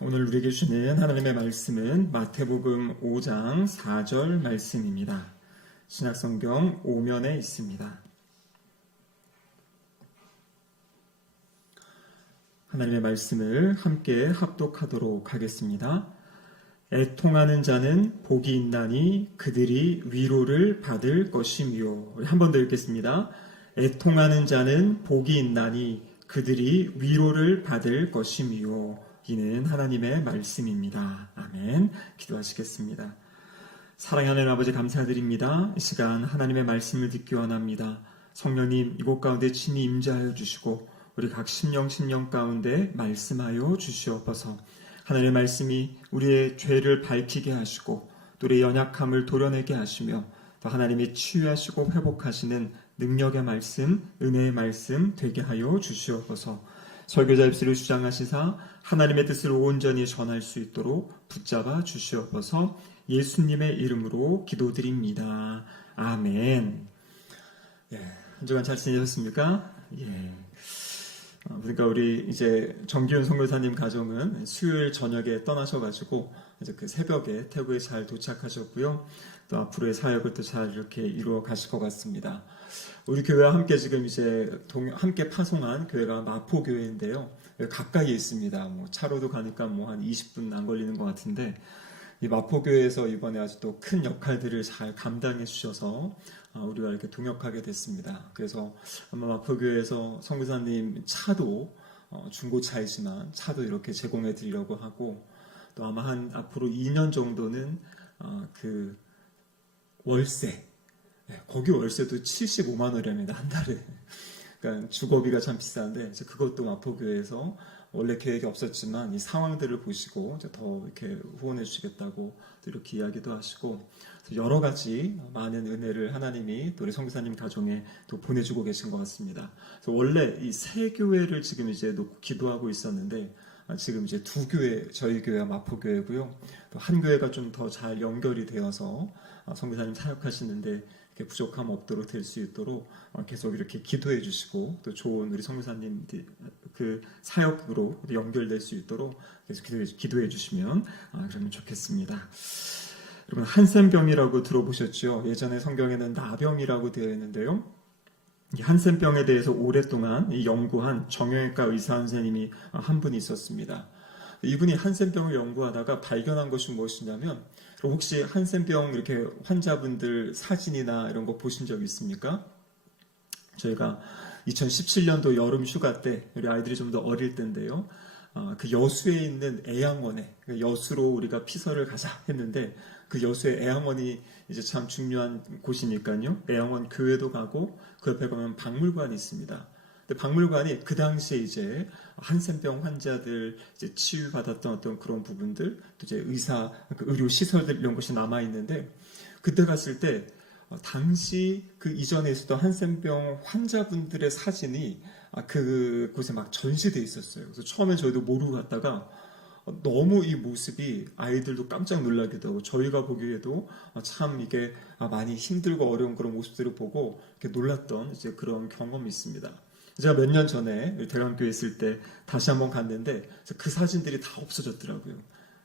오늘 우리에게 주시는 하나님의 말씀은 마태복음 5장 4절 말씀입니다. 신약성경 5면에 있습니다. 하나님의 말씀을 함께 합독하도록 하겠습니다. 애통하는 자는 복이 있나니 그들이 위로를 받을 것이며. 우리 한 번 더 읽겠습니다. 애통하는 자는 복이 있나니 그들이 위로를 받을 것이며. 이는 하나님의 말씀입니다. 아멘. 기도하시겠습니다. 사랑하는 하나님 아버지 감사드립니다. 이 시간 하나님의 말씀을 듣기 원합니다. 성령님 이곳 가운데 친히 임재하여 주시고 우리 각 심령 가운데 말씀하여 주시옵소서. 하나님의 말씀이 우리의 죄를 밝히게 하시고 또 우리의 연약함을 도려내게 하시며 또 하나님이 치유하시고 회복하시는 능력의 말씀, 은혜의 말씀 되게 하여 주시옵소서. 설교자 입술을 주장하시사 하나님의 뜻을 온전히 전할 수 있도록 붙잡아 주시옵소서. 예수님의 이름으로 기도드립니다. 아멘. 한 주간 잘 지내셨습니까? 그러니까 우리 이제 정기훈 선교사님 가정은 수요일 저녁에 떠나셔가지고 이제 그 새벽에 태국에 잘 도착하셨고요. 또 앞으로의 사역을 또 잘 이렇게 이루어 가실 것 같습니다. 우리 교회와 함께 지금 이제 함께 파송한 교회가 마포교회인데요. 가까이에 있습니다. 차로도 가니까 한 20분 안 걸리는 것 같은데 이 마포교회에서 이번에 아주 또 큰 역할들을 잘 감당해 주셔서 우리와 이렇게 동역하게 됐습니다. 그래서 아마 마포교회에서 선교사님 차도 중고차이지만 차도 이렇게 제공해 드리려고 하고 또 아마 한 앞으로 2년 정도는 그 월세 거기 월세도 75만 원이랍니다. 한 달에. 그러니까 주거비가 참 비싼데 그것도 마포교회에서 원래 계획이 없었지만 이 상황들을 보시고 더 이렇게 후원해 주시겠다고 이렇게 이야기도 하시고 여러 가지 많은 은혜를 하나님이 또 우리 선교사님 가정에 또 보내주고 계신 것 같습니다. 그래서 원래 이 세 교회를 지금 이제 놓고 기도하고 있었는데 지금 이제 두 교회, 저희 교회와 마포교회고요. 또 한 교회가 좀 더 잘 연결이 되어서 선교사님 사역하시는데 부족함 없도록 될 수 있도록 계속 이렇게 기도해 주시고 또 좋은 우리 선교사님 그 사역으로 연결될 수 있도록 계속 기도해 주시면 그러면 좋겠습니다. 여러분 한센병이라고 들어보셨죠? 예전에 성경에는 나병이라고 되어 있는데요. 이 한센병에 대해서 오랫동안 연구한 정형외과 의사 선생님이 한 분이 있었습니다. 이분이 한센병을 연구하다가 발견한 것이 무엇이냐면 혹시 한센병 이렇게 환자분들 사진이나 이런 거 보신 적 있습니까? 저희가 2017년도 여름 휴가 때 우리 아이들이 좀 더 어릴 때인데요. 그 여수에 있는 애양원에 여수로 우리가 피서를 가자 했는데 그 여수의 애양원이 이제 참 중요한 곳이니까요. 애양원 교회도 가고 그 옆에 가면 박물관이 있습니다. 근데 박물관이 그 당시에 이제 한센병 환자들 이제 치유받았던 어떤 그런 부분들, 또 이제 의사, 의료 시설들 이런 것이 남아 있는데 그때 갔을 때 당시 그 이전에 있었던 한센병 환자분들의 사진이 그곳에 막 전시돼 있었어요. 그래서 처음에 저희도 모르고 갔다가 너무 이 모습이 아이들도 깜짝 놀라기도 하고 저희가 보기에도 참 이게 많이 힘들고 어려운 그런 모습들을 보고 이렇게 놀랐던 이제 그런 경험이 있습니다. 제가 몇 년 전에 대강교회 있을 때 다시 한번 갔는데 그 사진들이 다 없어졌더라고요.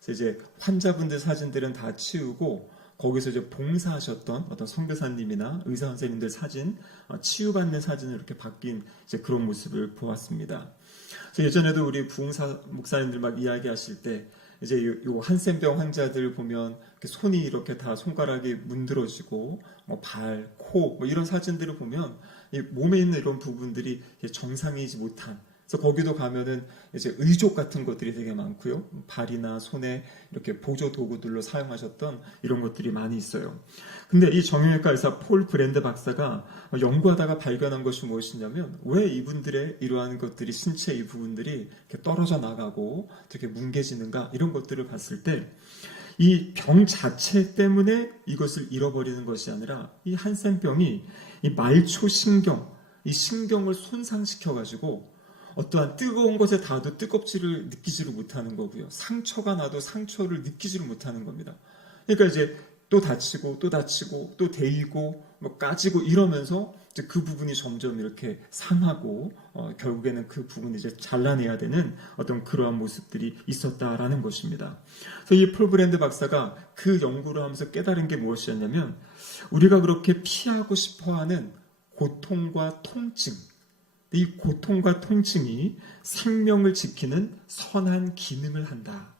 그래서 이제 환자분들 사진들은 다 치우고 거기서 이제 봉사하셨던 어떤 선교사님이나 의사 선생님들 사진, 치유받는 사진으로 이렇게 바뀐 이제 그런 모습을 보았습니다. 그래서 예전에도 우리 부흥사 목사님들 막 이야기하실 때 이제 요 한센병 환자들 보면 손이 이렇게 다 손가락이 문드러지고 발, 코 이런 사진들을 보면 이 몸에 있는 이런 부분들이 정상이지 못한. 그래서 거기도 가면은 이제 의족 같은 것들이 되게 많고요. 발이나 손에 이렇게 보조 도구들로 사용하셨던 이런 것들이 많이 있어요. 근데 이 정형외과 의사 폴 브랜드 박사가 연구하다가 발견한 것이 무엇이냐면 왜 이분들의 이러한 것들이 신체 이 부분들이 이렇게 떨어져 나가고 이렇게 뭉개지는가 이런 것들을 봤을 때 이 병 자체 때문에 이것을 잃어버리는 것이 아니라 이 한센병이 이 말초신경, 이 신경을 손상시켜가지고 어떠한 뜨거운 것에 닿아도 뜨겁지를 느끼지를 못하는 거고요. 상처가 나도 상처를 느끼지를 못하는 겁니다. 그러니까 이제 또 다치고 또 다치고 또 데이고 뭐 까지고 이러면서 이제 그 부분이 점점 이렇게 상하고 결국에는 그 부분을 이제 잘라내야 되는 어떤 그러한 모습들이 있었다라는 것입니다. 그래서 이 폴 브랜드 박사가 그 연구를 하면서 깨달은 게 무엇이었냐면 우리가 그렇게 피하고 싶어하는 고통과 통증, 이 고통과 통증이 생명을 지키는 선한 기능을 한다.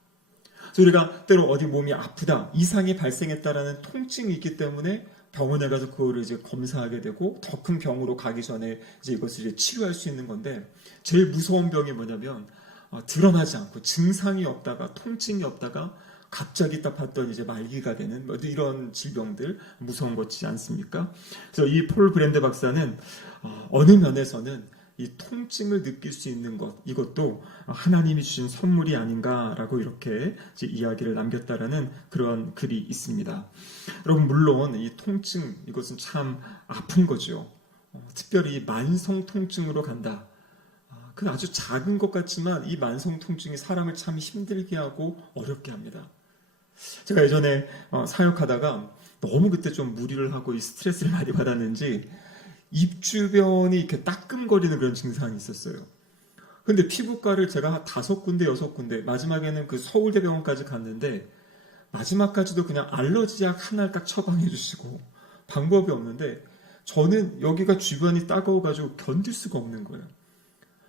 그래서 우리가 때로 어디 몸이 아프다, 이상이 발생했다라는 통증이 있기 때문에 병원에 가서 그거를 이제 검사하게 되고 더 큰 병으로 가기 전에 이제 이것을 이제 치료할 수 있는 건데 제일 무서운 병이 뭐냐면 드러나지 않고 증상이 없다가 통증이 없다가 갑자기 딱 봤더니 이제 말기가 되는 뭐 이런 질병들 무서운 것이지 않습니까? 그래서 이 폴 브랜드 박사는 어느 면에서는 이 통증을 느낄 수 있는 것 이것도 하나님이 주신 선물이 아닌가라고 이렇게 이제 이야기를 남겼다라는 그런 글이 있습니다. 여러분 물론 이 통증 이것은 참 아픈 거죠. 특별히 만성 통증으로 간다. 그 아주 작은 것 같지만 이 만성 통증이 사람을 참 힘들게 하고 어렵게 합니다. 제가 예전에 사역하다가 너무 그때 좀 무리를 하고 이 스트레스를 많이 받았는지 입 주변이 이렇게 따끔거리는 그런 증상이 있었어요. 근데 피부과를 제가 5군데, 6군데, 마지막에는 그 서울대병원까지 갔는데, 마지막까지도 그냥 알러지약 하나를 딱 처방해 주시고, 방법이 없는데, 저는 여기가 주변이 따가워가지고 견딜 수가 없는 거예요.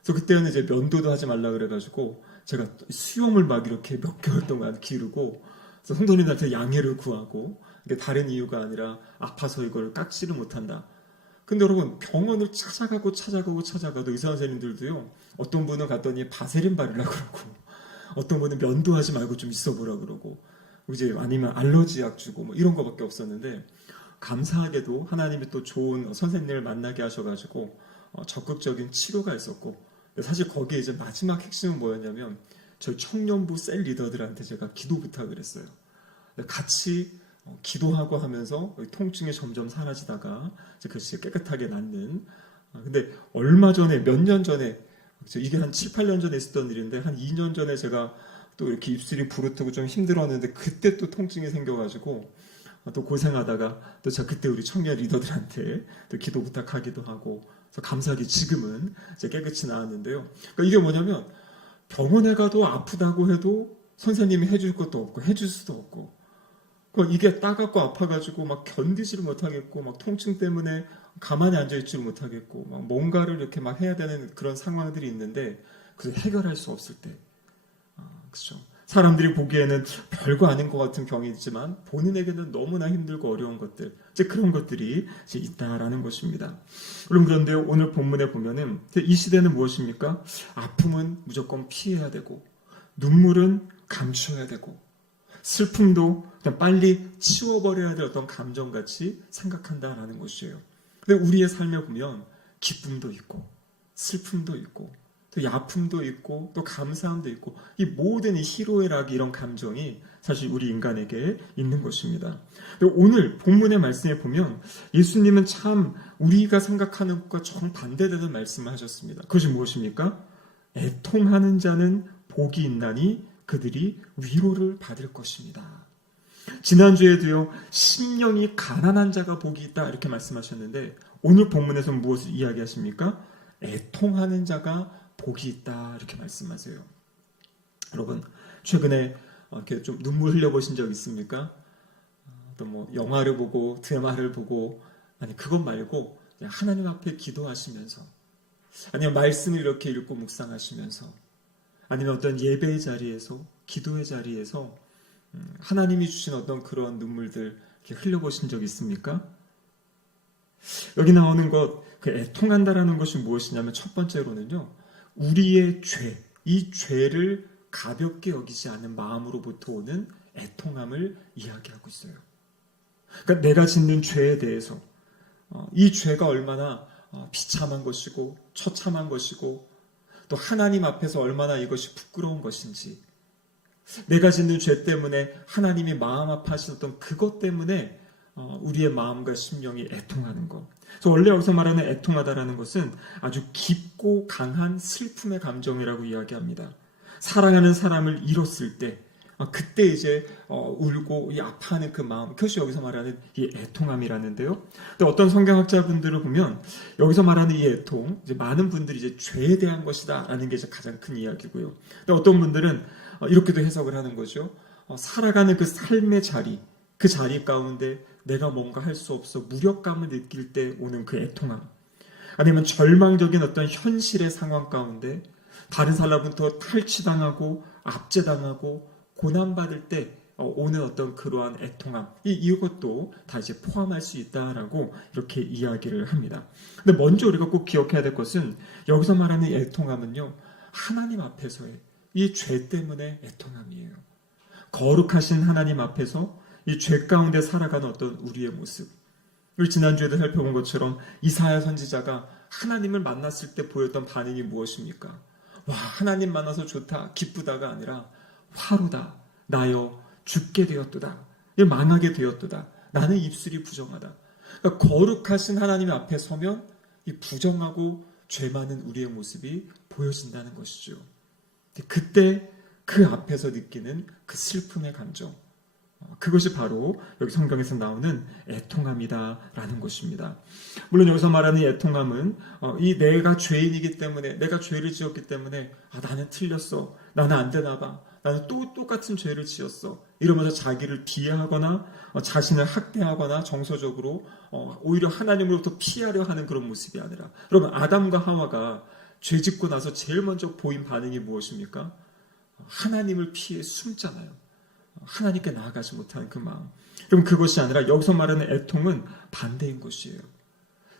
그래서 그때는 이제 면도도 하지 말라 그래가지고, 제가 수염을 막 이렇게 몇 개월 동안 기르고, 그래서 성도님들한테 양해를 구하고, 이게 다른 이유가 아니라 아파서 이걸 깎지를 못한다. 근데 여러분 병원을 찾아가도 의사 선생님들도요 어떤 분은 갔더니 바세린 바르려고 그러고 어떤 분은 면도하지 말고 좀 있어 보라 그러고 이제 아니면 알러지약 주고 뭐 이런 거밖에 없었는데 감사하게도 하나님이 또 좋은 선생님을 만나게 하셔가지고 적극적인 치료가 있었고 사실 거기에 이제 마지막 핵심은 뭐였냐면 저희 청년부 셀 리더들한테 제가 기도 부탁을 했어요. 같이 기도하고 하면서 통증이 점점 사라지다가 그것이 깨끗하게 낫는. 근데 얼마 전에 몇 년 전에 이게 한 7, 8년 전에 있었던 일인데 한 2년 전에 제가 또 이렇게 입술이 부르트고 좀 힘들었는데 그때 또 통증이 생겨가지고 또 고생하다가 또 제가 그때 우리 청년 리더들한테 또 기도 부탁하기도 하고 그래서 감사하게 지금은 이제 깨끗이 나았는데요. 그러니까 이게 뭐냐면 병원에 가도 아프다고 해도 선생님이 해줄 것도 없고 해줄 수도 없고 이게 따갑고 아파가지고 막 견디지를 못하겠고 막 통증 때문에 가만히 앉아있지를 못하겠고 막 뭔가를 이렇게 막 해야 되는 그런 상황들이 있는데 그래서 해결할 수 없을 때 그렇죠. 사람들이 보기에는 별거 아닌 것 같은 병이지만 본인에게는 너무나 힘들고 어려운 것들 이제 그런 것들이 이제 있다라는 것입니다. 여러분 그런데 오늘 본문에 보면은 이 시대는 무엇입니까? 아픔은 무조건 피해야 되고 눈물은 감춰야 되고 슬픔도 그냥 빨리 치워버려야 될 어떤 감정같이 생각한다라는 것이에요. 근데 우리의 삶에 보면 기쁨도 있고 슬픔도 있고 또 아픔도 있고 또 감사함도 있고 이 모든 이 희로애락 이런 감정이 사실 우리 인간에게 있는 것입니다. 오늘 본문의 말씀에 보면 예수님은 참 우리가 생각하는 것과 정반대되는 말씀을 하셨습니다. 그것이 무엇입니까? 애통하는 자는 복이 있나니 그들이 위로를 받을 것입니다. 지난주에도요 심령이 가난한 자가 복이 있다 이렇게 말씀하셨는데 오늘 본문에서 무엇을 이야기하십니까? 애통하는 자가 복이 있다 이렇게 말씀하세요. 여러분 최근에 이렇게 좀 눈물 흘려보신 적 있습니까? 또 뭐 영화를 보고 드라마를 보고 아니 그것 말고 그냥 하나님 앞에 기도하시면서 아니면 말씀을 이렇게 읽고 묵상하시면서 아니면 어떤 예배의 자리에서 기도의 자리에서 하나님이 주신 어떤 그런 눈물들 이렇게 흘려보신 적 있습니까? 여기 나오는 것, 그 애통한다라는 것이 무엇이냐면 첫 번째로는요, 우리의 죄, 이 죄를 가볍게 여기지 않는 마음으로부터 오는 애통함을 이야기하고 있어요. 그러니까 내가 짓는 죄에 대해서 이 죄가 얼마나 비참한 것이고 처참한 것이고 또 하나님 앞에서 얼마나 이것이 부끄러운 것인지 내가 짓는 죄 때문에 하나님이 마음 아파하셨던 그것 때문에 우리의 마음과 심령이 애통하는 것. 그래서 원래 여기서 말하는 애통하다라는 것은 아주 깊고 강한 슬픔의 감정이라고 이야기합니다. 사랑하는 사람을 잃었을 때 그때 이제 울고 이 아파하는 그 마음, 그것이 여기서 말하는 이 애통함이라는데요. 근데 어떤 성경학자분들을 보면 여기서 말하는 이 애통, 이제 많은 분들이 이제 죄에 대한 것이다라는 게 이제 가장 큰 이야기고요. 근데 어떤 분들은 이렇게도 해석을 하는 거죠. 살아가는 그 삶의 자리, 그 자리 가운데 내가 뭔가 할 수 없어 무력감을 느낄 때 오는 그 애통함, 아니면 절망적인 어떤 현실의 상황 가운데 다른 사람부터 탈취당하고 압제당하고 고난받을 때 오는 어떤 그러한 애통함, 이것도 다 이제 포함할 수 있다라고 이렇게 이야기를 합니다. 근데 먼저 우리가 꼭 기억해야 될 것은 여기서 말하는 애통함은요, 하나님 앞에서의 이 죄 때문에 애통함이에요. 거룩하신 하나님 앞에서 이 죄 가운데 살아가는 어떤 우리의 모습. 우리 지난주에도 살펴본 것처럼 이사야 선지자가 하나님을 만났을 때 보였던 반응이 무엇입니까? 와, 하나님 만나서 좋다, 기쁘다가 아니라 화로다, 나여 죽게 되었도다, 망하게 되었도다, 나는 입술이 부정하다. 그러니까 거룩하신 하나님 앞에 서면 이 부정하고 죄 많은 우리의 모습이 보여진다는 것이죠. 그때 그 앞에서 느끼는 그 슬픔의 감정, 그것이 바로 여기 성경에서 나오는 애통함이다라는 것입니다. 물론 여기서 말하는 애통함은 이 내가 죄인이기 때문에, 내가 죄를 지었기 때문에 나는 틀렸어, 나는 안 되나 봐, 나는 또 똑같은 죄를 지었어, 이러면서 자기를 비하하거나 자신을 학대하거나 정서적으로 오히려 하나님으로부터 피하려 하는 그런 모습이 아니라, 여러분, 아담과 하와가 죄 짓고 나서 제일 먼저 보인 반응이 무엇입니까? 하나님을 피해 숨잖아요. 하나님께 나아가지 못하는 그 마음. 그럼 그것이 아니라 여기서 말하는 애통은 반대인 것이에요.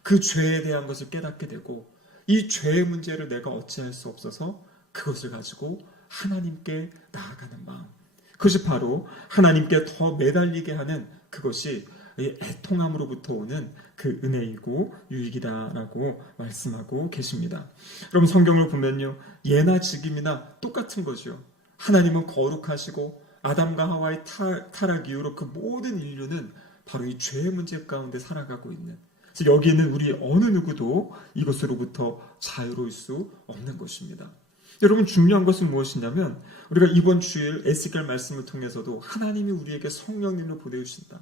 그 죄에 대한 것을 깨닫게 되고 이 죄의 문제를 내가 어찌할 수 없어서 그것을 가지고 하나님께 나아가는 마음. 그것이 바로 하나님께 더 매달리게 하는 그것이 애통함으로부터 오는 그 은혜이고 유익이다라고 말씀하고 계십니다. 여러분, 성경을 보면요, 예나 지금이나 똑같은 거죠. 하나님은 거룩하시고 아담과 하와의 타락 이후로 그 모든 인류는 바로 이 죄의 문제 가운데 살아가고 있는, 그래서 여기 있는 우리 어느 누구도 이것으로부터 자유로울 수 없는 것입니다. 여러분, 중요한 것은 무엇이냐면 우리가 이번 주일 에스겔 말씀을 통해서도 하나님이 우리에게 성령님을 보내주신다,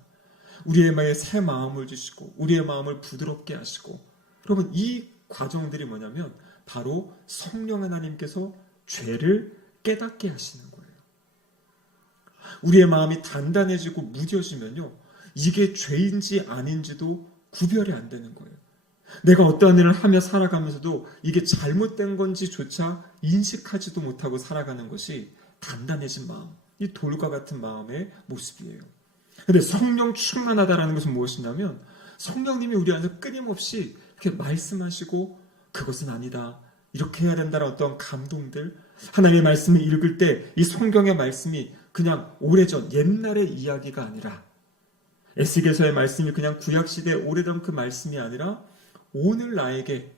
우리의 마음에 새 마음을 주시고 우리의 마음을 부드럽게 하시고, 여러분, 이 과정들이 뭐냐면 바로 성령 하나님께서 죄를 깨닫게 하시는 거예요. 우리의 마음이 단단해지고 무뎌지면요, 이게 죄인지 아닌지도 구별이 안 되는 거예요. 내가 어떠한 일을 하며 살아가면서도 이게 잘못된 건지조차 인식하지도 못하고 살아가는 것이 단단해진 마음, 이 돌과 같은 마음의 모습이에요. 그런데 성령 충만하다라는 것은 무엇이냐면 성령님이 우리 안에서 끊임없이 이렇게 말씀하시고 그것은 아니다, 이렇게 해야 된다는 어떤 감동들, 하나님의 말씀을 읽을 때 이 성경의 말씀이 그냥 오래전 옛날의 이야기가 아니라, 에스겔서의 말씀이 그냥 구약시대의 오래전 그 말씀이 아니라 오늘 나에게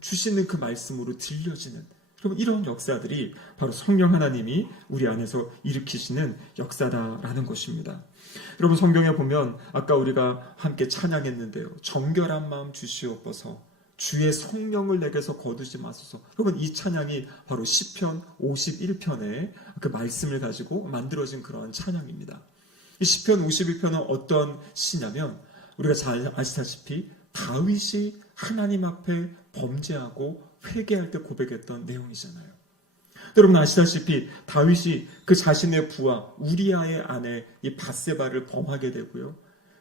주시는 그 말씀으로 들려지는, 그럼 이런 역사들이 바로 성령 하나님이 우리 안에서 일으키시는 역사다라는 것입니다. 여러분, 성경에 보면 아까 우리가 함께 찬양했는데요, 정결한 마음 주시옵소서, 주의 성령을 내게서 거두지 마소서. 여러분, 이 찬양이 바로 시편 51편의 그 말씀을 가지고 만들어진 그러한 찬양입니다. 이 시편 51편은 어떤 시냐면 우리가 잘 아시다시피 다윗이 하나님 앞에 범죄하고 회개할 때 고백했던 내용이잖아요. 여러분, 아시다시피 다윗이 그 자신의 부하 우리아의 아내 이 밧세바를 범하게 되고요,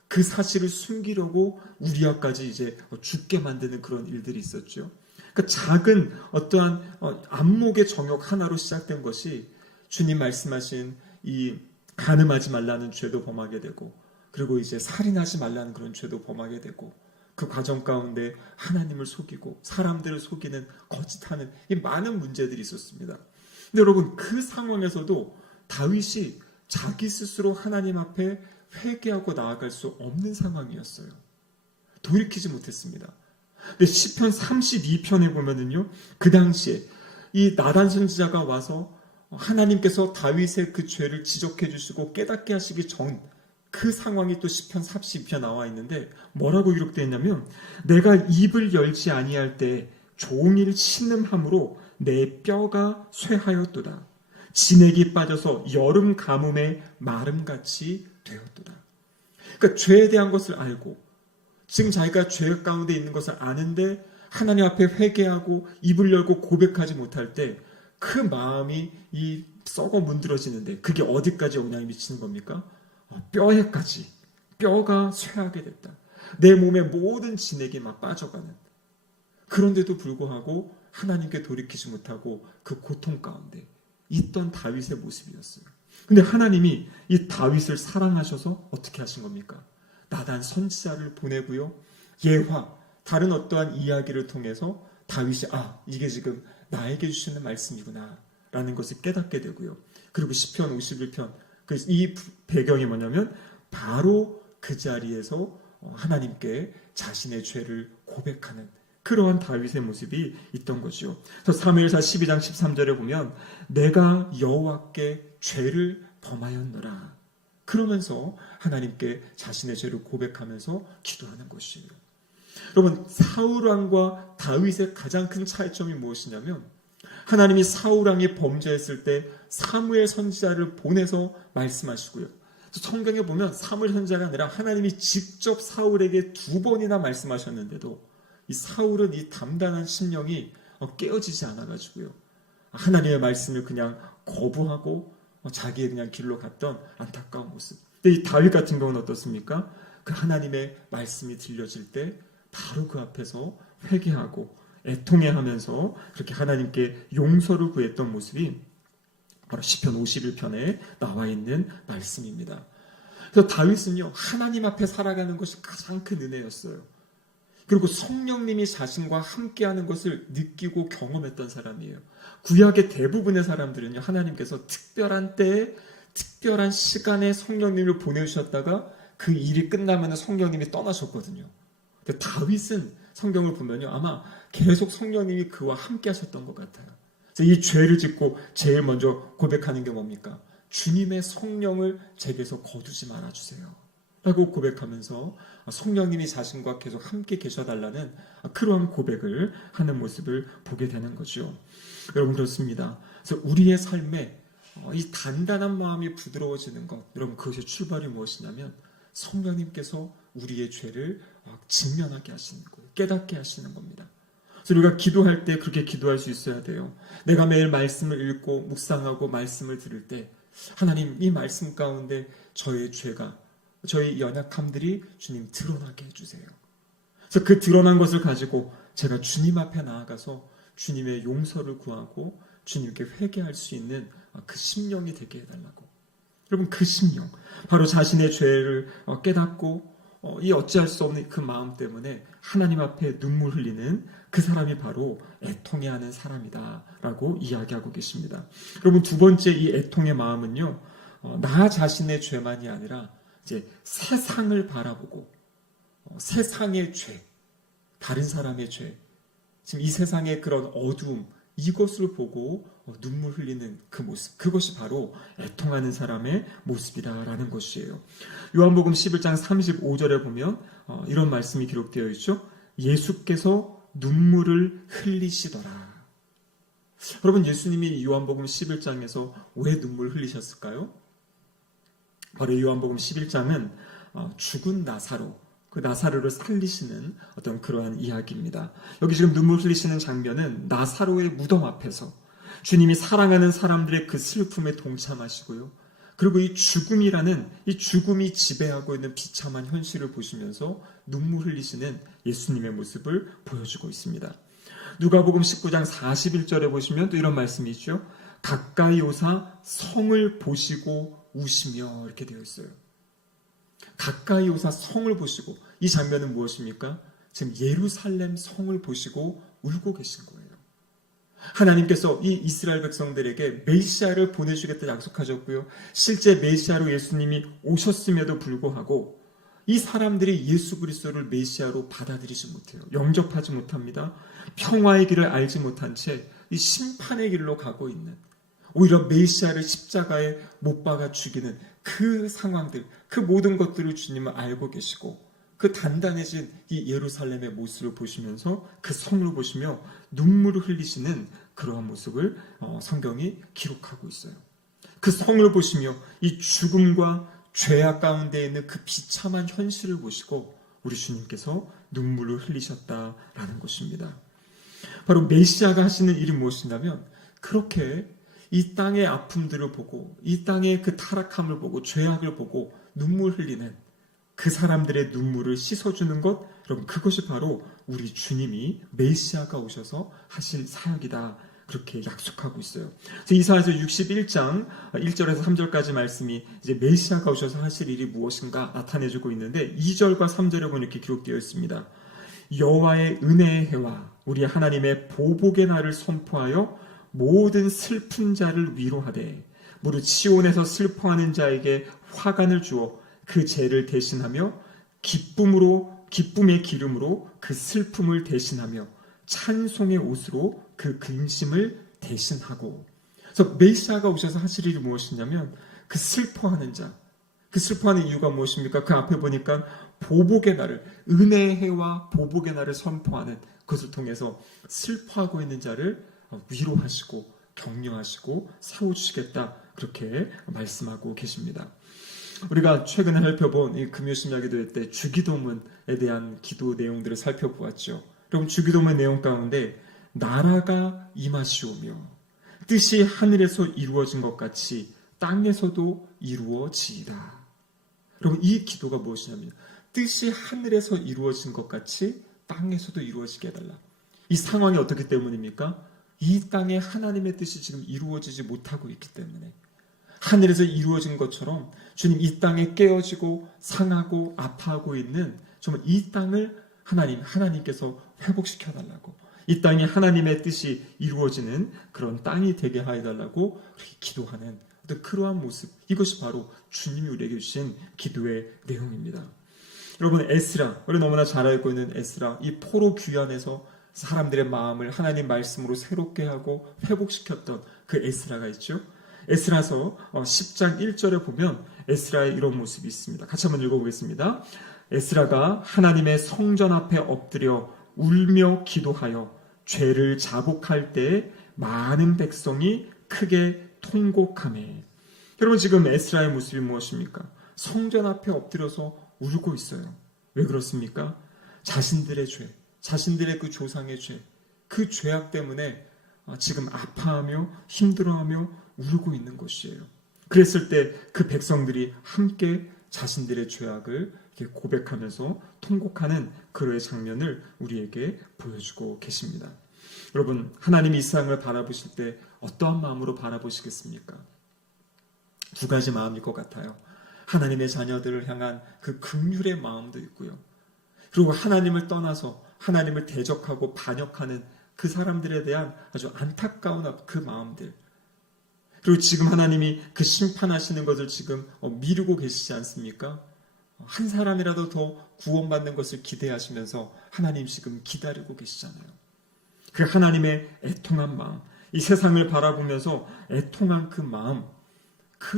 그 사실을 숨기려고 우리아까지 이제 죽게 만드는 그런 일들이 있었죠. 그 작은 어떠한 안목의 정욕 하나로 시작된 것이 주님 말씀하신 이 간음하지 말라는 죄도 범하게 되고, 그리고 이제 살인하지 말라는 그런 죄도 범하게 되고, 그 과정 가운데 하나님을 속이고 사람들을 속이는 거짓하는 이 많은 문제들이 있었습니다. 근데 여러분, 그 상황에서도 다윗이 자기 스스로 하나님 앞에 회개하고 나아갈 수 없는 상황이었어요. 돌이키지 못했습니다. 근데 시편 32편에 보면은요, 그 당시에 이 나단 선지자가 와서 하나님께서 다윗의 그 죄를 지적해 주시고 깨닫게 하시기 전 그 상황이 또 시편 32편 나와 있는데 뭐라고 기록되어 있냐면, 내가 입을 열지 아니할 때 종일 신음함으로 내 뼈가 쇠하였도다. 진액이 빠져서 여름 가뭄의 마름같이 되었도다. 그러니까 죄에 대한 것을 알고 지금 자기가 죄 가운데 있는 것을 아는데 하나님 앞에 회개하고 입을 열고 고백하지 못할 때 그 마음이 이 썩어 문드러지는데 그게 어디까지 영향이 미치는 겁니까? 뼈에까지. 뼈가 쇠하게 됐다. 내 몸의 모든 진액이 막 빠져가는. 그런데도 불구하고 하나님께 돌이키지 못하고 그 고통 가운데 있던 다윗의 모습이었어요. 근데 하나님이 이 다윗을 사랑하셔서 어떻게 하신 겁니까? 나단 선지자를 보내고요. 예화, 다른 어떠한 이야기를 통해서 다윗이 이게 지금 나에게 주시는 말씀이구나 라는 것을 깨닫게 되고요. 그리고 시편 51편, 이 배경이 뭐냐면 바로 그 자리에서 하나님께 자신의 죄를 고백하는 그러한 다윗의 모습이 있던 거죠. 그래서 사무엘상 12장 13절에 보면 내가 여호와께 죄를 범하였노라. 그러면서 하나님께 자신의 죄를 고백하면서 기도하는 것이에요. 여러분, 사울왕과 다윗의 가장 큰 차이점이 무엇이냐면 하나님이 사울왕이 범죄했을 때 사무엘 선지자를 보내서 말씀하시고요. 성경에 보면 사무엘 선지자가 아니라 하나님이 직접 사울에게 2번이나 말씀하셨는데도 이 사울은 이 담담한 심령이 깨어지지 않아가지고요. 하나님의 말씀을 그냥 거부하고 자기의 그냥 길로 갔던 안타까운 모습. 근데 이 다윗 같은 경우는 어떻습니까? 그 하나님의 말씀이 들려질 때 바로 그 앞에서 회개하고 애통해하면서 그렇게 하나님께 용서를 구했던 모습이 바로 시편 51편에 나와 있는 말씀입니다. 그래서 다윗은요, 하나님 앞에 살아가는 것이 가장 큰 은혜였어요. 그리고 성령님이 자신과 함께하는 것을 느끼고 경험했던 사람이에요. 구약의 대부분의 사람들은요, 하나님께서 특별한 때에 특별한 시간에 성령님을 보내주셨다가 그 일이 끝나면 성령님이 떠나셨거든요. 근데 다윗은 성경을 보면요, 아마 계속 성령님이 그와 함께 하셨던 것 같아요. 그래서 이 죄를 짓고 제일 먼저 고백하는 게 뭡니까? 주님의 성령을 제게서 거두지 말아주세요 라고 고백하면서 성령님이 자신과 계속 함께 계셔달라는 그러한 고백을 하는 모습을 보게 되는 거죠. 여러분, 그렇습니다. 그래서 우리의 삶에 이 단단한 마음이 부드러워지는 것, 여러분, 그것의 출발이 무엇이냐면 성령님께서 우리의 죄를 직면하게 하시는 거예요. 깨닫게 하시는 겁니다. 그래서 우리가 기도할 때 그렇게 기도할 수 있어야 돼요. 내가 매일 말씀을 읽고 묵상하고 말씀을 들을 때 하나님, 이 말씀 가운데 저의 죄가, 저의 연약함들이 주님 드러나게 해주세요. 그래서 그 드러난 것을 가지고 제가 주님 앞에 나아가서 주님의 용서를 구하고 주님께 회개할 수 있는 그 심령이 되게 해달라고. 여러분, 그 심령, 바로 자신의 죄를 깨닫고 이 어찌할 수 없는 그 마음 때문에 하나님 앞에 눈물 흘리는 그 사람이 바로 애통해하는 사람이다라고 이야기하고 계십니다. 여러분, 두 번째 이 애통의 마음은요, 나 자신의 죄만이 아니라 이제 세상을 바라보고 세상의 죄, 다른 사람의 죄, 지금 이 세상의 그런 어두움, 이것을 보고 눈물 흘리는 그 모습, 그것이 바로 애통하는 사람의 모습이다라는 것이에요. 요한복음 11장 35절에 보면 이런 말씀이 기록되어 있죠. 예수께서 눈물을 흘리시더라. 여러분, 예수님이 요한복음 11장에서 왜 눈물 흘리셨을까요? 바로 요한복음 11장은 죽은 나사로, 그 나사로를 살리시는 어떤 그러한 이야기입니다. 여기 지금 눈물 흘리시는 장면은 나사로의 무덤 앞에서 주님이 사랑하는 사람들의 그 슬픔에 동참하시고요. 그리고 이 죽음이라는 이 죽음이 지배하고 있는 비참한 현실을 보시면서 눈물 흘리시는 예수님의 모습을 보여주고 있습니다. 누가복음 19장 41절에 보시면 또 이런 말씀이 있죠. 가까이 오사 성을 보시고 우시며 이렇게 되어 있어요. 가까이 오사 성을 보시고, 이 장면은 무엇입니까? 지금 예루살렘 성을 보시고 울고 계신 거예요. 하나님께서 이 이스라엘 백성들에게 메시아를 보내주겠다 약속하셨고요. 실제 메시아로 예수님이 오셨음에도 불구하고 이 사람들이 예수 그리스도를 메시아로 받아들이지 못해요. 영접하지 못합니다. 평화의 길을 알지 못한 채 이 심판의 길로 가고 있는, 오히려 메시아를 십자가에 못 박아 죽이는 그 상황들, 그 모든 것들을 주님은 알고 계시고 그 단단해진 이 예루살렘의 모습을 보시면서 그 성을 보시며 눈물을 흘리시는 그러한 모습을 성경이 기록하고 있어요. 그 성을 보시며 이 죽음과 죄악 가운데 있는 그 비참한 현실을 보시고 우리 주님께서 눈물을 흘리셨다라는 것입니다. 바로 메시아가 하시는 일이 무엇이냐면 그렇게 이 땅의 아픔들을 보고 이 땅의 그 타락함을 보고 죄악을 보고 눈물 흘리는 그 사람들의 눈물을 씻어주는 것, 여러분 그것이 바로 우리 주님이 메시아가 오셔서 하실 사역이다. 그렇게 약속하고 있어요. 이사야서 61장 1절에서 3절까지 말씀이 이제 메시아가 오셔서 하실 일이 무엇인가 나타내주고 있는데 2절과 3절에 보면 이렇게 기록되어 있습니다. 여호와의 은혜의 해와 우리 하나님의 보복의 날을 선포하여 모든 슬픈 자를 위로하되 무릇 시온에서 슬퍼하는 자에게 화관을 주어 그 죄를 대신하며 기쁨의 기름으로 그 슬픔을 대신하며 찬송의 옷으로 그 근심을 대신하고. 그래서 메시아가 오셔서 하실 일이 무엇이냐면 그 슬퍼하는 자, 그 슬퍼하는 이유가 무엇입니까? 그 앞에 보니까 보복의 날을, 은혜의 해와 보복의 날을 선포하는 그것을 통해서 슬퍼하고 있는 자를 위로하시고 격려하시고 세워주시겠다, 그렇게 말씀하고 계십니다. 우리가 최근에 살펴본 이 금요신약기도회 때 주기도문에 대한 기도 내용들을 살펴보았죠. 여러분 주기도문 내용 가운데 나라가 임하시오며 뜻이 하늘에서 이루어진 것 같이 땅에서도 이루어지이다. 여러분 이 기도가 무엇이냐면 뜻이 하늘에서 이루어진 것 같이 땅에서도 이루어지게 해달라. 이 상황이 어떻기 때문입니까? 이 땅에 하나님의 뜻이 지금 이루어지지 못하고 있기 때문에 하늘에서 이루어진 것처럼 주님 이 땅에 깨어지고 상하고 아파하고 있는 정말 이 땅을 하나님께서 회복시켜달라고, 이 땅이 하나님의 뜻이 이루어지는 그런 땅이 되게 하여달라고 기도하는 그러한 모습, 이것이 바로 주님이 우리에게 주신 기도의 내용입니다. 여러분 에스라, 우리 너무나 잘 알고 있는 에스라, 이 포로 귀환에서 사람들의 마음을 하나님 말씀으로 새롭게 하고 회복시켰던 그 에스라가 있죠. 에스라서 10장 1절에 보면 에스라의 이런 모습이 있습니다. 같이 한번 읽어보겠습니다. 에스라가 하나님의 성전 앞에 엎드려 울며 기도하여 죄를 자복할 때 많은 백성이 크게 통곡하매. 여러분 지금 에스라의 모습이 무엇입니까? 성전 앞에 엎드려서 울고 있어요. 왜 그렇습니까? 자신들의 죄, 자신들의 그 조상의 죄, 그 죄악 때문에 지금 아파하며 힘들어하며 울고 있는 것이에요. 그랬을 때 그 백성들이 함께 자신들의 죄악을 고백하면서 통곡하는 그러의 장면을 우리에게 보여주고 계십니다. 여러분 하나님이 이 세상을 바라보실 때 어떠한 마음으로 바라보시겠습니까? 두 가지 마음일 것 같아요. 하나님의 자녀들을 향한 그 긍휼의 마음도 있고요. 그리고 하나님을 떠나서 하나님을 대적하고 반역하는 그 사람들에 대한 아주 안타까운 그 마음들. 그리고 지금 하나님이 그 심판하시는 것을 지금 미루고 계시지 않습니까? 한 사람이라도 더 구원받는 것을 기대하시면서 하나님 지금 기다리고 계시잖아요. 그 하나님의 애통한 마음, 이 세상을 바라보면서 애통한 그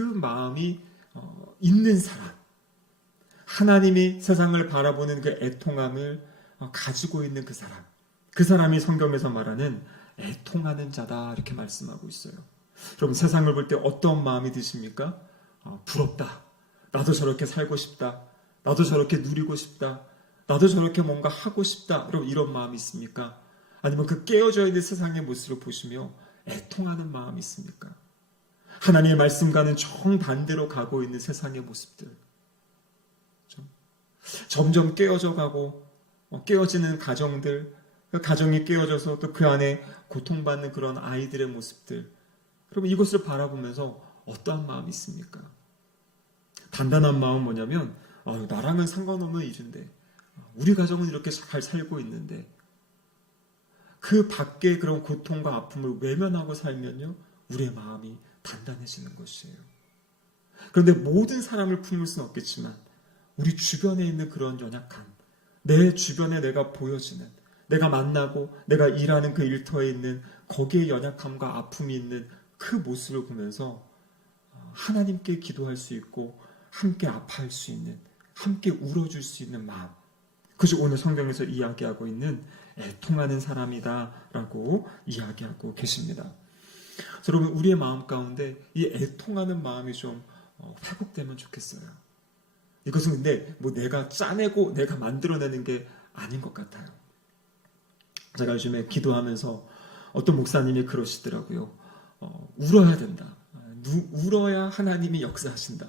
마음이 있는 사람, 하나님이 세상을 바라보는 그 애통함을 가지고 있는 그 사람이 성경에서 말하는 애통하는 자다, 이렇게 말씀하고 있어요. 여러분 세상을 볼 때 어떤 마음이 드십니까? 부럽다. 나도 저렇게 살고 싶다. 나도 저렇게 누리고 싶다. 나도 저렇게 뭔가 하고 싶다. 여러분 이런 마음이 있습니까? 아니면 그 깨어져 있는 세상의 모습을 보시며 애통하는 마음이 있습니까? 하나님의 말씀과는 정반대로 가고 있는 세상의 모습들, 점점 깨어져 가고 깨어지는 가정들, 그 가정이 깨어져서 또 그 안에 고통받는 그런 아이들의 모습들, 여러분 이것을 바라보면서 어떠한 마음이 있습니까? 단단한 마음은 뭐냐면 나랑은 상관없는 일인데, 우리 가정은 이렇게 잘 살고 있는데, 그 밖에 그런 고통과 아픔을 외면하고 살면요 우리의 마음이 단단해지는 것이에요. 그런데 모든 사람을 품을 수는 없겠지만 우리 주변에 있는 그런 연약함, 내 주변에 내가 보여지는, 내가 만나고 내가 일하는 그 일터에 있는 거기에 연약함과 아픔이 있는 그 모습을 보면서 하나님께 기도할 수 있고 함께 아파할 수 있는, 함께 울어줄 수 있는 마음, 그것이 오늘 성경에서 이야기하고 있는 애통하는 사람이다 라고 이야기하고 계십니다. 여러분, 우리의 마음 가운데 이 애통하는 마음이 좀 회복되면 좋겠어요. 이것은 근데 뭐 내가 짜내고 내가 만들어내는 게 아닌 것 같아요. 제가 요즘에 기도하면서 어떤 목사님이 그러시더라고요. 울어야 된다. 울어야 하나님이 역사하신다.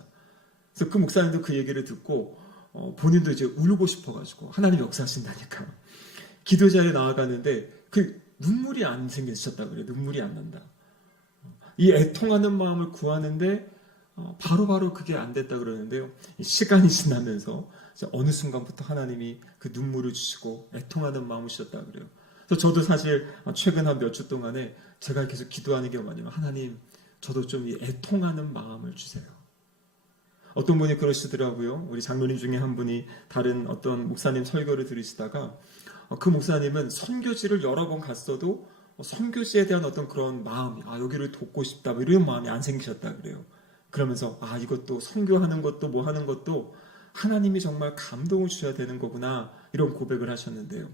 그래서 그 목사님도 그 얘기를 듣고 본인도 이제 울고 싶어가지고 하나님 역사하신다니까 기도 자리에 나아가는데 그 눈물이 안 생기셨다 그래요. 눈물이 안 난다. 이 애통하는 마음을 구하는데 바로바로 그게 안 됐다 그러는데요. 시간이 지나면서 어느 순간부터 하나님이 그 눈물을 주시고 애통하는 마음을 주셨다 그래요. 그래서 저도 사실 최근 한 몇 주 동안에 제가 계속 기도하는 게 뭐냐면 하나님 저도 좀 이 애통하는 마음을 주세요. 어떤 분이 그러시더라고요. 우리 장로님 중에 한 분이 다른 어떤 목사님 설교를 들으시다가 그 목사님은 선교지를 여러 번 갔어도 선교지에 대한 어떤 그런 마음이 여기를 돕고 싶다 이런 마음이 안 생기셨다 그래요. 그러면서 이것도 선교하는 것도 뭐 하는 것도 하나님이 정말 감동을 주셔야 되는 거구나 이런 고백을 하셨는데요.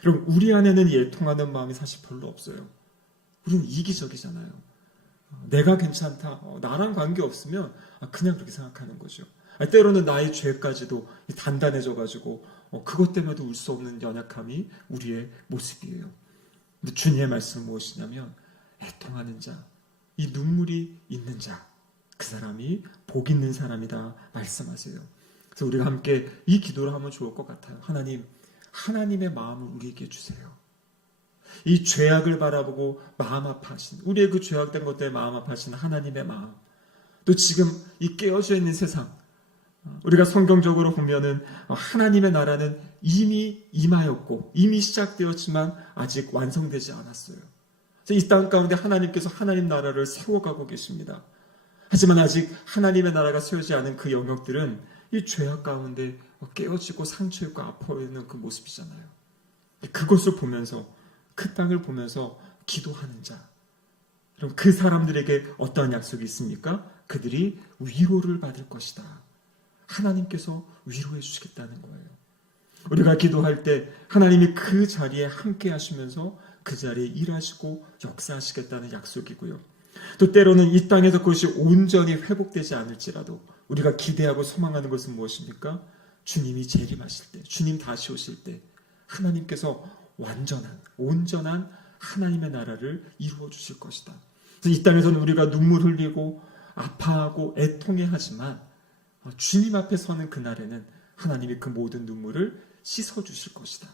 그럼 우리 안에는 이 애통하는 마음이 사실 별로 없어요. 우리는 이기적이잖아요. 내가 괜찮다. 나랑 관계없으면 그냥 그렇게 생각하는 거죠. 때로는 나의 죄까지도 단단해져가지고 그것 때문에도 울 수 없는 연약함이 우리의 모습이에요. 근데 주님의 말씀은 무엇이냐면 애통하는 자, 이 눈물이 있는 자, 그 사람이 복 있는 사람이다 말씀하세요. 그래서 우리가 함께 이 기도를 하면 좋을 것 같아요. 하나님, 하나님의 마음을 우리에게 주세요. 이 죄악을 바라보고 마음 아파하신 우리의 그 죄악된 것 때문에 마음 아파하신 하나님의 마음, 또 지금 이 깨어져 있는 세상, 우리가 성경적으로 보면은 하나님의 나라는 이미 임하였고 이미 시작되었지만 아직 완성되지 않았어요. 이 땅 가운데 하나님께서 하나님 나라를 세워가고 계십니다. 하지만 아직 하나님의 나라가 세워지지 않은 그 영역들은 이 죄악 가운데 깨어지고 상처있고 아파있는 그 모습이잖아요. 그것을 보면서 그 땅을 보면서 기도하는 자, 그럼 그 사람들에게 어떠한 약속이 있습니까? 그들이 위로를 받을 것이다. 하나님께서 위로해 주시겠다는 거예요. 우리가 기도할 때 하나님이 그 자리에 함께 하시면서 그 자리에 일하시고 역사하시겠다는 약속이고요. 또 때로는 이 땅에서 그것이 온전히 회복되지 않을지라도 우리가 기대하고 소망하는 것은 무엇입니까? 주님이 재림하실 때, 주님 다시 오실 때 하나님께서 완전한, 온전한 하나님의 나라를 이루어 주실 것이다. 그래서 이 땅에서는 우리가 눈물 흘리고 아파하고 애통해 하지만 주님 앞에 서는 그날에는 하나님이 그 모든 눈물을 씻어주실 것이다.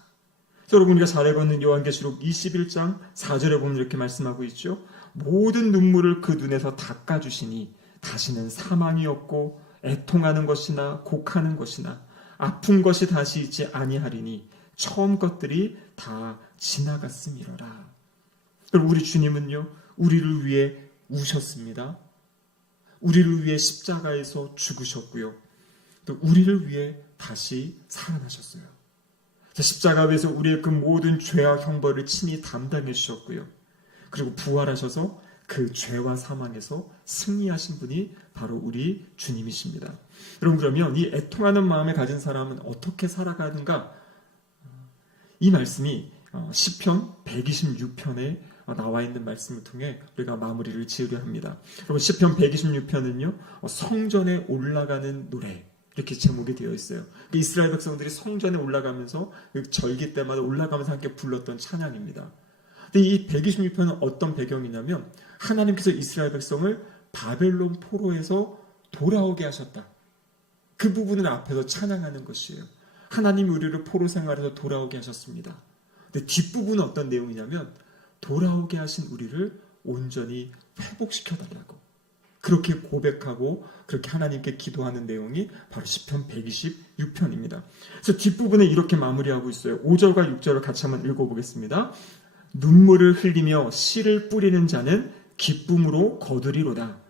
여러분, 우리가 잘 알고 있는 요한계시록 21장 4절에 보면 이렇게 말씀하고 있죠. 모든 눈물을 그 눈에서 닦아주시니 다시는 사망이 없고 애통하는 것이나 곡하는 것이나 아픈 것이 다시 있지 아니하리니 처음 것들이 다 지나갔음이로라. 그럼 우리 주님은요, 우리를 위해 우셨습니다. 우리를 위해 십자가에서 죽으셨고요. 또 우리를 위해 다시 살아나셨어요. 십자가 위에서 우리의 그 모든 죄와 형벌을 친히 담당해 주셨고요. 그리고 부활하셔서 그 죄와 사망에서 승리하신 분이 바로 우리 주님이십니다. 여러분, 그러면 이 애통하는 마음을 가진 사람은 어떻게 살아가는가? 이 말씀이 시편 126편에 나와 있는 말씀을 통해 우리가 마무리를 지으려 합니다. 여러분, 시편 126편은요, 성전에 올라가는 노래, 이렇게 제목이 되어 있어요. 이스라엘 백성들이 성전에 올라가면서 절기 때마다 올라가면서 함께 불렀던 찬양입니다. 근데 이 126편은 어떤 배경이냐면 하나님께서 이스라엘 백성을 바벨론 포로에서 돌아오게 하셨다. 그 부분을 앞에서 찬양하는 것이에요. 하나님이 우리를 포로 생활에서 돌아오게 하셨습니다. 근데 뒷부분은 어떤 내용이냐면 돌아오게 하신 우리를 온전히 회복시켜달라고 그렇게 고백하고 그렇게 하나님께 기도하는 내용이 바로 시편 126편입니다. 그래서 뒷부분에 이렇게 마무리하고 있어요. 5절과 6절을 같이 한번 읽어보겠습니다. 눈물을 흘리며 씨를 뿌리는 자는 기쁨으로 거두리로다.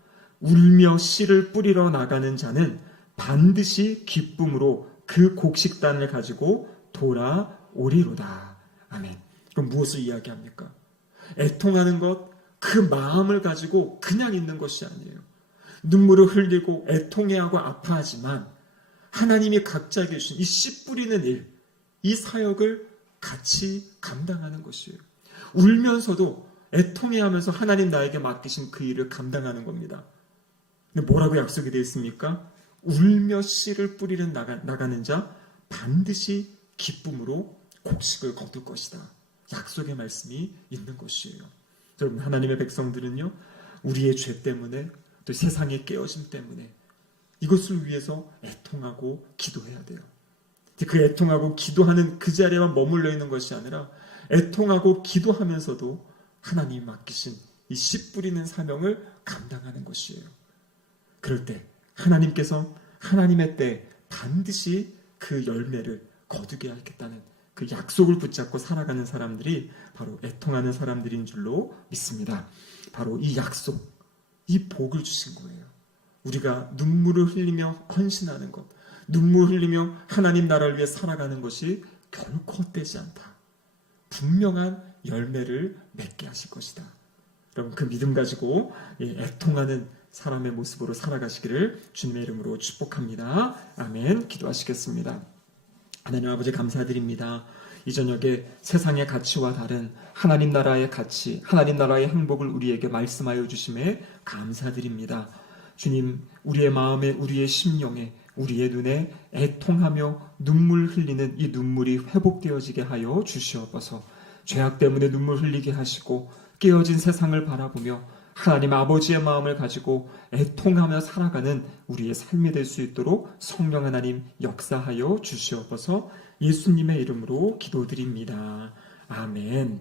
울며 씨를 뿌리러 나가는 자는 반드시 기쁨으로 그 곡식단을 가지고 돌아오리로다. 아멘. 그럼 무엇을 이야기합니까? 애통하는 것, 그 마음을 가지고 그냥 있는 것이 아니에요. 눈물을 흘리고 애통해하고 아파하지만 하나님이 각자에게 주신 이 씨 뿌리는 일, 이 사역을 같이 감당하는 것이에요. 울면서도 애통해하면서 하나님 나에게 맡기신 그 일을 감당하는 겁니다. 근데 뭐라고 약속이 되어 있습니까? 울며 씨를 뿌리는 나가는 자 반드시 기쁨으로 곡식을 거둘 것이다. 약속의 말씀이 있는 것이에요. 여러분, 하나님의 백성들은요, 우리의 죄 때문에 또 세상의 깨어짐 때문에 이것을 위해서 애통하고 기도해야 돼요. 그 애통하고 기도하는 그 자리에만 머물러 있는 것이 아니라 애통하고 기도하면서도 하나님이 맡기신 이 씨 뿌리는 사명을 감당하는 것이에요. 그럴 때 하나님께서 하나님의 때 반드시 그 열매를 거두게 하겠다는 그 약속을 붙잡고 살아가는 사람들이 바로 애통하는 사람들인 줄로 믿습니다. 바로 이 약속, 이 복을 주신 거예요. 우리가 눈물을 흘리며 헌신하는 것, 눈물 흘리며 하나님 나라를 위해 살아가는 것이 결코 헛되지 않다. 분명한 열매를 맺게 하실 것이다. 여러분, 그 믿음 가지고 애통하는 사람의 모습으로 살아가시기를 주님의 이름으로 축복합니다. 아멘. 기도하시겠습니다. 하나님 아버지, 감사드립니다. 이 저녁에 세상의 가치와 다른 하나님 나라의 가치, 하나님 나라의 행복을 우리에게 말씀하여 주심에 감사드립니다. 주님, 우리의 마음에, 우리의 심령에, 우리의 눈에 애통하며 눈물 흘리는 이 눈물이 회복되어지게 하여 주시옵소서. 죄악 때문에 눈물 흘리게 하시고 깨어진 세상을 바라보며 하나님 아버지의 마음을 가지고 애통하며 살아가는 우리의 삶이 될 수 있도록 성령 하나님 역사하여 주시옵소서. 예수님의 이름으로 기도드립니다. 아멘.